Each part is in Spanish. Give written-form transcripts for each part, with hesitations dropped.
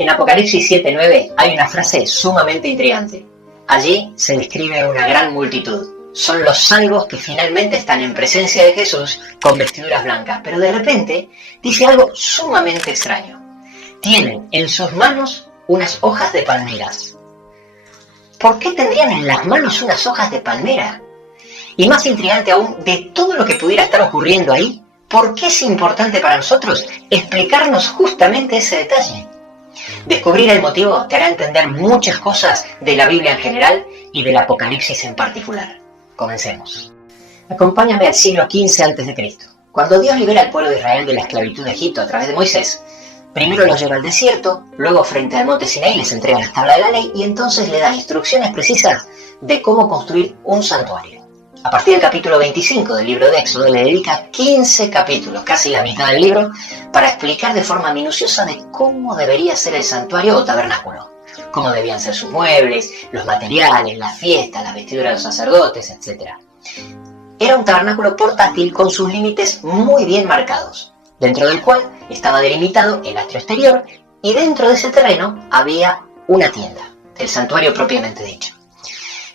En Apocalipsis 7:9 hay una frase sumamente intrigante. Allí se describe una gran multitud. Son los salvos que finalmente están en presencia de Jesús con vestiduras blancas. Pero de repente dice algo sumamente extraño. Tienen en sus manos unas hojas de palmeras. ¿Por qué tendrían en las manos unas hojas de palmera? Y más intrigante aún, de todo lo que pudiera estar ocurriendo ahí, ¿por qué es importante para nosotros explicarnos justamente ese detalle? Descubrir el motivo te hará entender muchas cosas de la Biblia en general y del Apocalipsis en particular. Comencemos. Acompáñame al siglo XV a.C. Cuando Dios libera al pueblo de Israel de la esclavitud de Egipto a través de Moisés, primero los lleva al desierto, luego frente al monte Sinaí les entrega las tablas de la ley y entonces le da instrucciones precisas de cómo construir un santuario. A partir del capítulo 25 del libro de Éxodo le dedica 15 capítulos, casi la mitad del libro, para explicar de forma minuciosa de cómo debería ser el santuario o tabernáculo, cómo debían ser sus muebles, los materiales, las fiestas, las vestiduras de los sacerdotes, etc. Era un tabernáculo portátil con sus límites muy bien marcados, dentro del cual estaba delimitado el atrio exterior y dentro de ese terreno había una tienda, el santuario propiamente dicho,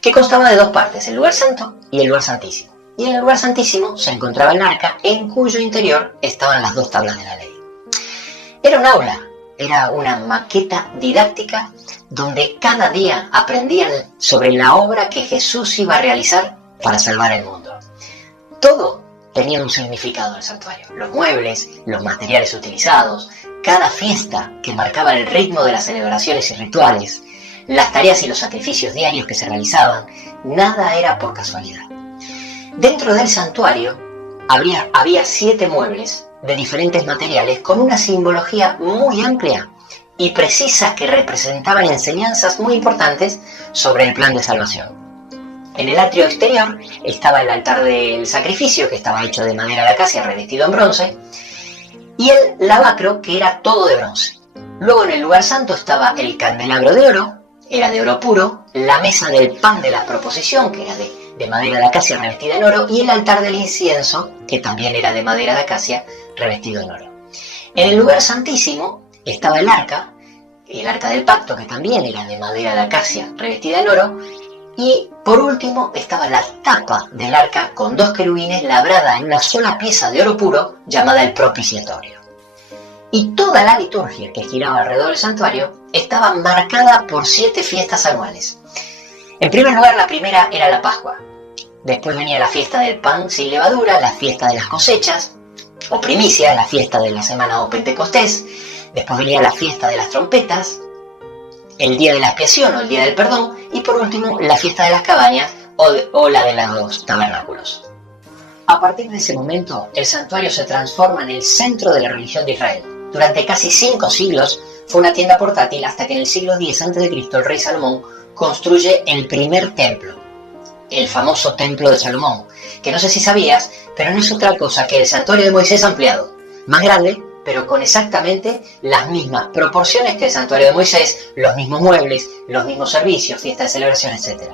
que constaba de dos partes, el lugar santo y el lugar santísimo. Y en el lugar santísimo se encontraba el arca, en cuyo interior estaban las dos tablas de la ley. Era un aula, era una maqueta didáctica donde cada día aprendían sobre la obra que Jesús iba a realizar para salvar el mundo. Todo tenía un significado en el santuario. Los muebles, los materiales utilizados, cada fiesta que marcaba el ritmo de las celebraciones y rituales, las tareas y los sacrificios diarios que se realizaban, nada era por casualidad. Dentro del santuario había 7 muebles de diferentes materiales con una simbología muy amplia y precisa que representaban enseñanzas muy importantes sobre el plan de salvación. En el atrio exterior estaba el altar del sacrificio, que estaba hecho de madera de acacia revestido en bronce, y el lavacro, que era todo de bronce. Luego en el lugar santo estaba el candelabro de oro, era de oro puro, la mesa del pan de la proposición, que era de madera de acacia revestida en oro, y el altar del incienso, que también era de madera de acacia revestido en oro. En el lugar santísimo estaba el arca del pacto, que también era de madera de acacia revestida en oro, y por último estaba la tapa del arca con 2 querubines labrada en una sola pieza de oro puro llamada el propiciatorio. Y toda la liturgia que giraba alrededor del santuario estaba marcada por 7 fiestas anuales. En primer lugar, la primera era la Pascua. Después venía la fiesta del pan sin levadura, la fiesta de las cosechas, o primicia, la fiesta de la semana o Pentecostés. Después venía la fiesta de las trompetas, el día de la expiación o el día del perdón, y por último la fiesta de las cabañas o la de los tabernáculos. A partir de ese momento, el santuario se transforma en el centro de la religión de Israel. Durante casi 5 siglos fue una tienda portátil hasta que en el siglo X a.C. el rey Salomón construye el primer templo, el famoso templo de Salomón, que no sé si sabías, pero no es otra cosa que el santuario de Moisés ampliado, más grande, pero con exactamente las mismas proporciones que el santuario de Moisés, los mismos muebles, los mismos servicios, fiestas de celebración, etc.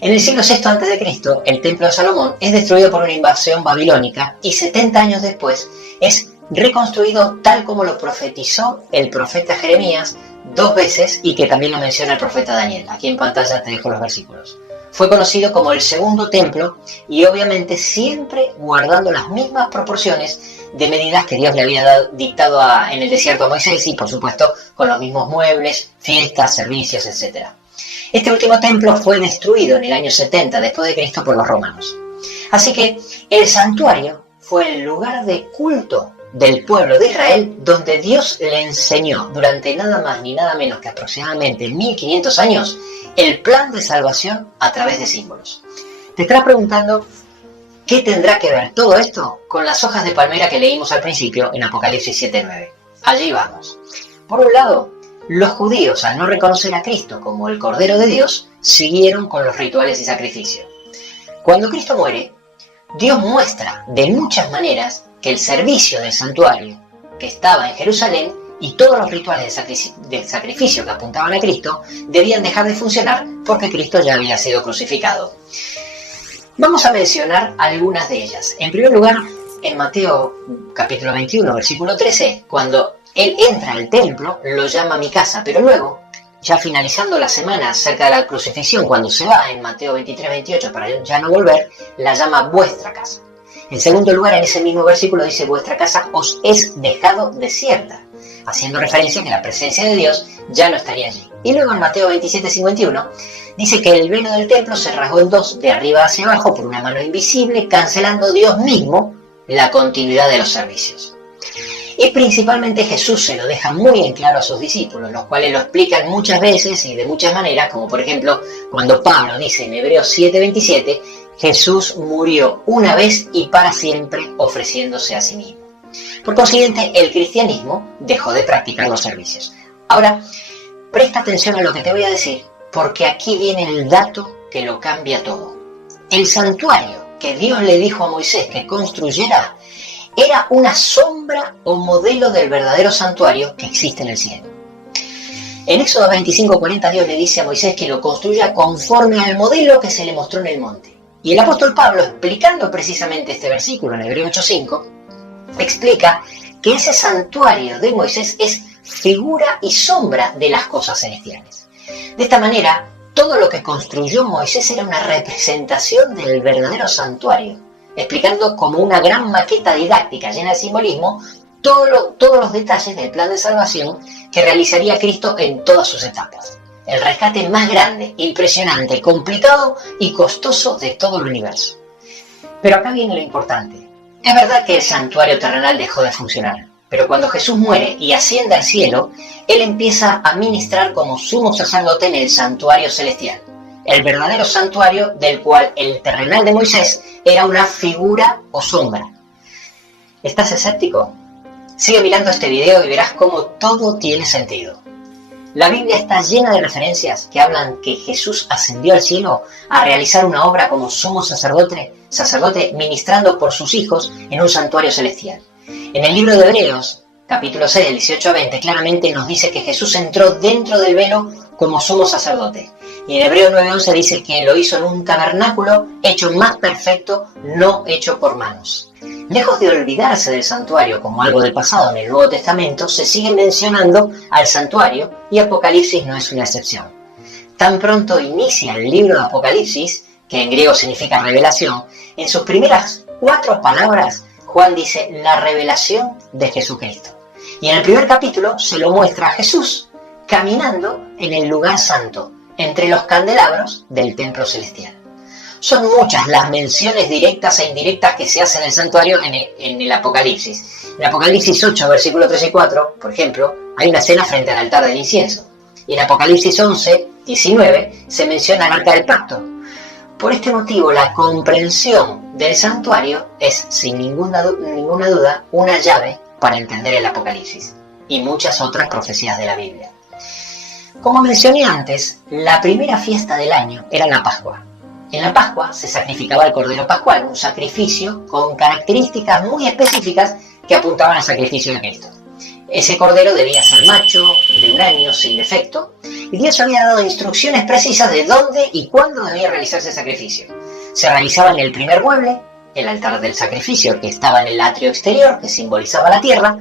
En el siglo VI a.C., el templo de Salomón es destruido por una invasión babilónica y 70 años después es reconstruido tal como lo profetizó el profeta Jeremías 2 veces y que también lo menciona el profeta Daniel. Aquí en pantalla te dejo los versículos. Fue conocido como el segundo templo y obviamente siempre guardando las mismas proporciones de medidas que Dios le había dictado en el desierto a Moisés y por supuesto con los mismos muebles, fiestas, servicios, etc. Este último templo fue destruido en el año 70 después de Cristo por los romanos. Así que el santuario fue el lugar de culto del pueblo de Israel donde Dios le enseñó durante nada más ni nada menos que aproximadamente 1500 años el plan de salvación a través de símbolos. Te estarás preguntando ¿qué tendrá que ver todo esto con las hojas de palmera que leímos al principio en Apocalipsis 7:9? Allí vamos. Por un lado, los judíos, al no reconocer a Cristo como el Cordero de Dios, siguieron con los rituales y sacrificios. Cuando Cristo muere, Dios muestra de muchas maneras que el servicio del santuario que estaba en Jerusalén y todos los rituales de sacrificio que apuntaban a Cristo debían dejar de funcionar porque Cristo ya había sido crucificado. Vamos a mencionar algunas de ellas. En primer lugar, en Mateo capítulo 21, versículo 13, cuando Él entra al templo, lo llama mi casa, pero luego, ya finalizando la semana cerca de la crucifixión, cuando se va en Mateo 23-28 para ya no volver, la llama vuestra casa. En segundo lugar, en ese mismo versículo dice, vuestra casa os es dejado desierta, haciendo referencia a que la presencia de Dios ya no estaría allí. Y luego en Mateo 27-51 dice que el velo del templo se rasgó en dos, de arriba hacia abajo, por una mano invisible, cancelando Dios mismo la continuidad de los servicios. Y principalmente Jesús se lo deja muy en claro a sus discípulos, los cuales lo explican muchas veces y de muchas maneras, como por ejemplo cuando Pablo dice en Hebreos 7:27, Jesús murió una vez y para siempre ofreciéndose a sí mismo. Por consiguiente, el cristianismo dejó de practicar los servicios. Ahora, presta atención a lo que te voy a decir, porque aquí viene el dato que lo cambia todo. El santuario que Dios le dijo a Moisés que construyera era una sombra o modelo del verdadero santuario que existe en el cielo. En Éxodo 25:40 Dios le dice a Moisés que lo construya conforme al modelo que se le mostró en el monte. Y el apóstol Pablo, explicando precisamente este versículo en Hebreos 8:5, explica que ese santuario de Moisés es figura y sombra de las cosas celestiales. De esta manera, todo lo que construyó Moisés era una representación del verdadero santuario, explicando como una gran maqueta didáctica llena de simbolismo todos los detalles del plan de salvación que realizaría Cristo en todas sus etapas. El rescate más grande, impresionante, complicado y costoso de todo el universo. Pero acá viene lo importante. Es verdad que el santuario terrenal dejó de funcionar, pero cuando Jesús muere y asciende al cielo, Él empieza a ministrar como sumo sacerdote en el santuario celestial. El verdadero santuario del cual el terrenal de Moisés era una figura o sombra. ¿Estás escéptico? Sigue mirando este video y verás cómo todo tiene sentido. La Biblia está llena de referencias que hablan que Jesús ascendió al cielo a realizar una obra como sumo sacerdote ministrando por sus hijos en un santuario celestial. En el libro de Hebreos, capítulo 6, del 18 a 20, claramente nos dice que Jesús entró dentro del velo como sumo sacerdote. Y en Hebreos 9:11 dice que lo hizo en un tabernáculo hecho más perfecto, no hecho por manos. Lejos de olvidarse del santuario como algo del pasado en el Nuevo Testamento, se sigue mencionando al santuario y Apocalipsis no es una excepción. Tan pronto inicia el libro de Apocalipsis, que en griego significa revelación, en sus primeras 4 palabras, Juan dice la revelación de Jesucristo. Y en el primer capítulo se lo muestra a Jesús caminando en el lugar santo, entre los candelabros del templo celestial. Son muchas las menciones directas e indirectas que se hacen en el santuario en el Apocalipsis. En Apocalipsis 8, versículos 3 y 4, por ejemplo, hay una escena frente al altar del incienso. Y en Apocalipsis 11, 19, se menciona el arca del pacto. Por este motivo, la comprensión del santuario es, sin ninguna duda, una llave para entender el Apocalipsis y muchas otras profecías de la Biblia. Como mencioné antes, la primera fiesta del año era la Pascua. En la Pascua se sacrificaba el Cordero Pascual, un sacrificio con características muy específicas que apuntaban al sacrificio de Cristo. Ese cordero debía ser macho, de 1 año, sin defecto, y Dios había dado instrucciones precisas de dónde y cuándo debía realizarse el sacrificio. Se realizaba en el primer mueble, el altar del sacrificio, que estaba en el atrio exterior, que simbolizaba la tierra,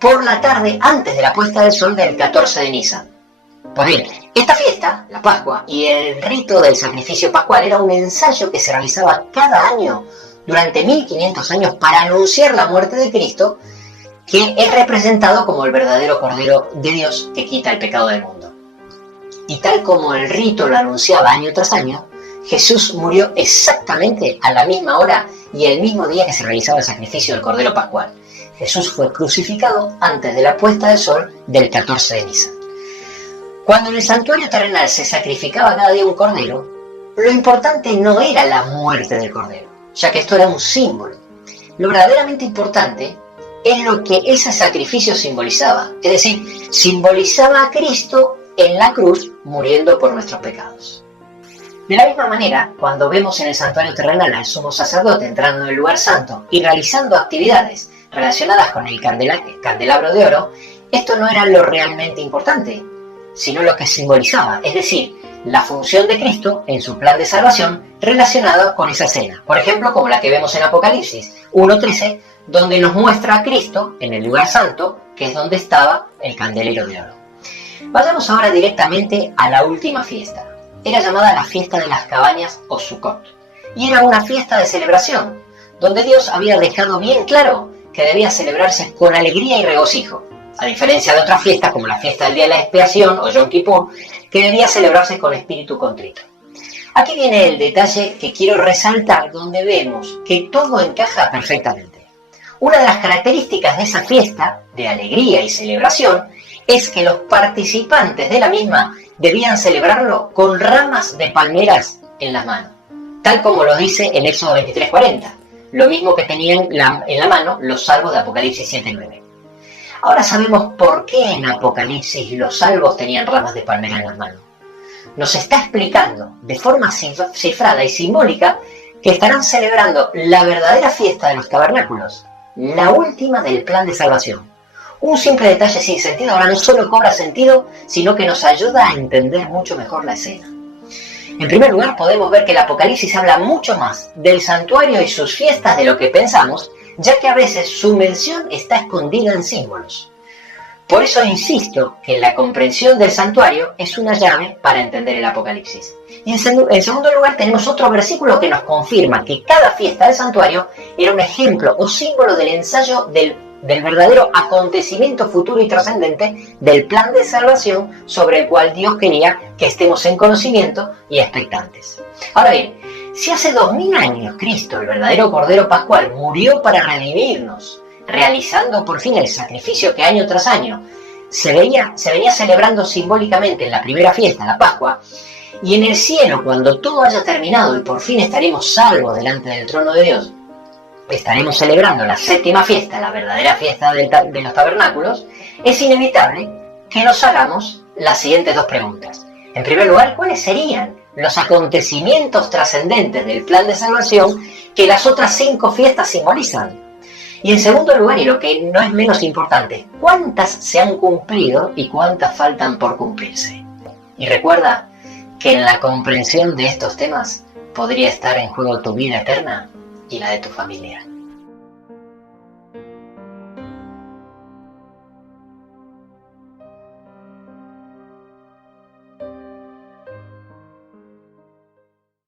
por la tarde antes de la puesta del sol del 14 de Nisan. Pues bien, esta fiesta, la Pascua, y el rito del sacrificio pascual era un ensayo que se realizaba cada año durante 1500 años para anunciar la muerte de Cristo, que es representado como el verdadero Cordero de Dios que quita el pecado del mundo. Y tal como el rito lo anunciaba año tras año, Jesús murió exactamente a la misma hora y el mismo día que se realizaba el sacrificio del Cordero Pascual. Jesús fue crucificado antes de la puesta del sol del 14 de Nisan. Cuando en el santuario terrenal se sacrificaba cada día un cordero, lo importante no era la muerte del cordero, ya que esto era un símbolo. Lo verdaderamente importante es lo que ese sacrificio simbolizaba, es decir, simbolizaba a Cristo en la cruz muriendo por nuestros pecados. De la misma manera, cuando vemos en el santuario terrenal al sumo sacerdote entrando en el lugar santo y realizando actividades relacionadas con el candelabro de oro, esto no era lo realmente importante, sino lo que simbolizaba, es decir, la función de Cristo en su plan de salvación relacionada con esa escena. Por ejemplo, como la que vemos en Apocalipsis 1:13, donde nos muestra a Cristo en el lugar santo que es donde estaba el candelero de oro. Vayamos ahora directamente a la última fiesta. Era llamada la fiesta de las cabañas o Sukkot, y era una fiesta de celebración, donde Dios había dejado bien claro que debía celebrarse con alegría y regocijo, a diferencia de otras fiestas como la fiesta del día de la expiación o Yom Kippur, que debía celebrarse con espíritu contrito. Aquí viene el detalle que quiero resaltar, donde vemos que todo encaja perfectamente. Una de las características de esa fiesta, de alegría y celebración, es que los participantes de la misma debían celebrarlo con ramas de palmeras en las manos, tal como lo dice en Éxodo 23:40, lo mismo que tenían en la mano los salvos de Apocalipsis 7:9. Ahora sabemos por qué en Apocalipsis los salvos tenían ramas de palmera en las manos. Nos está explicando de forma cifrada y simbólica que estarán celebrando la verdadera fiesta de los tabernáculos, la última del plan de salvación. Un simple detalle sin sentido ahora no solo cobra sentido, sino que nos ayuda a entender mucho mejor la escena. En primer lugar, podemos ver que el Apocalipsis habla mucho más del santuario y sus fiestas de lo que pensamos, ya que a veces su mención está escondida en símbolos. Por eso insisto que la comprensión del santuario es una llave para entender el Apocalipsis. Y en segundo lugar tenemos otro versículo que nos confirma que cada fiesta del santuario era un ejemplo o símbolo del ensayo del verdadero acontecimiento futuro y trascendente del plan de salvación sobre el cual Dios quería que estemos en conocimiento y expectantes. Ahora bien, si hace 2000 años Cristo, el verdadero Cordero Pascual, murió para redimirnos, realizando por fin el sacrificio que año tras año se venía celebrando simbólicamente en la primera fiesta, la Pascua, y en el cielo, cuando todo haya terminado y por fin estaremos salvos delante del trono de Dios, estaremos celebrando la séptima fiesta, la verdadera fiesta de los tabernáculos, es inevitable que nos hagamos las siguientes dos preguntas. En primer lugar, ¿cuáles serían los acontecimientos trascendentes del plan de salvación que las otras 5 fiestas simbolizan? Y en segundo lugar, y lo que no es menos importante, ¿cuántas se han cumplido y cuántas faltan por cumplirse? Y recuerda que en la comprensión de estos temas podría estar en juego tu vida eterna y la de tu familia.